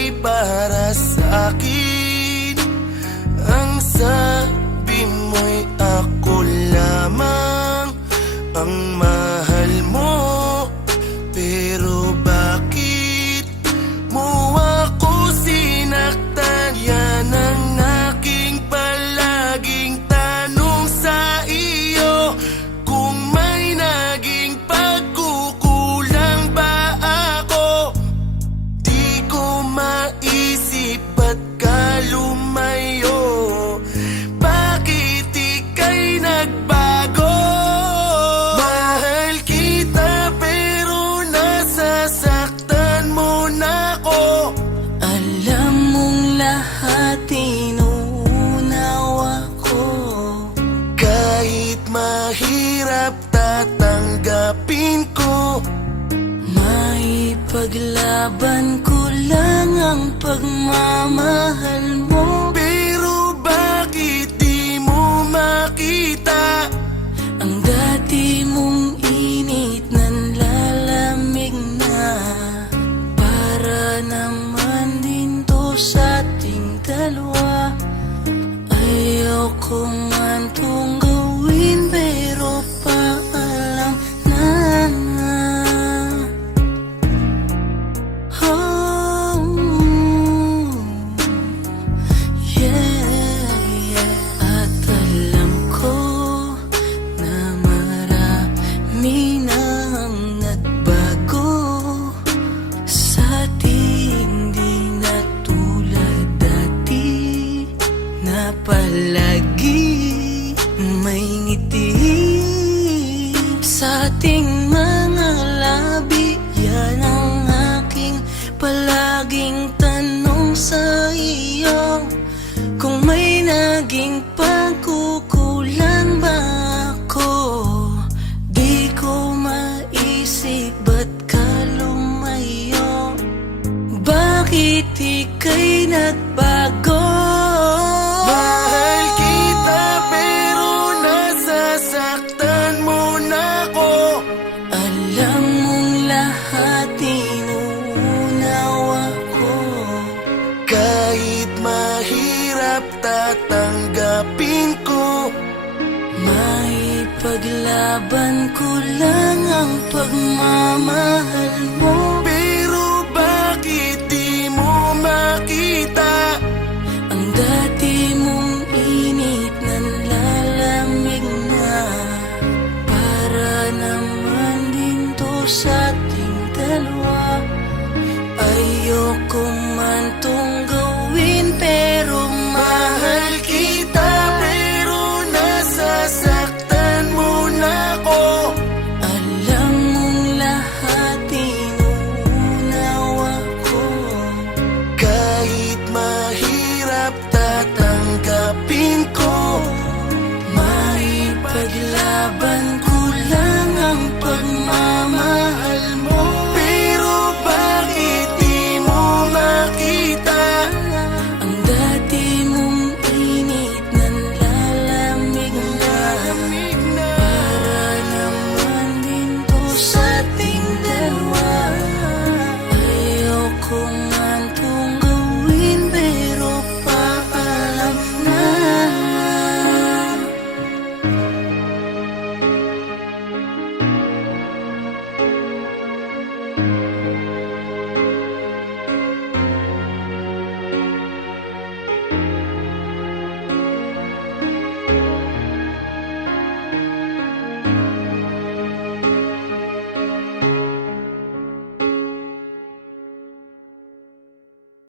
ay para sa'kin. Ang sabi mo'y ako lamang ang mahal mo. Pero bakit mo ako sinaktan? Yan ang aking palaging tanong sa iyo. Kung may naging pagkukulang ba ako, di ko maisip ba't ka lumayo. Bakit ika'y nagbago? Mahal kita pero nasasaktan mo na ko. Alam mong lahat inuunawa ko. Kahit mahirap tatanggapin ko. Maipaglaban ko lang ang pagmamahal mo. Pero bakit di mo makita? Ang dati mong init nanlalamig na. Para naman din to sa ating dalawa. Ayaw ko man tong gawin pero paalam na. Oh, yeah, yeah. At alam ko na marami nang nagbago sa ating, di na tulad dati na palagi may ngiti sa ating mga labi. Yan ang aking palaging tanong sa iyo. Kung may naging pagkukulang ba ako, di ko maisip ba't ka lumayo. Bakit ika'y nagbago? Mahal kita pero nasasaktan mo na ko. Alam mong lahat inuunawa ko. Kahit mahirap tatanggapin ko. Maipaglaban ko lang ang pagmamahal mo.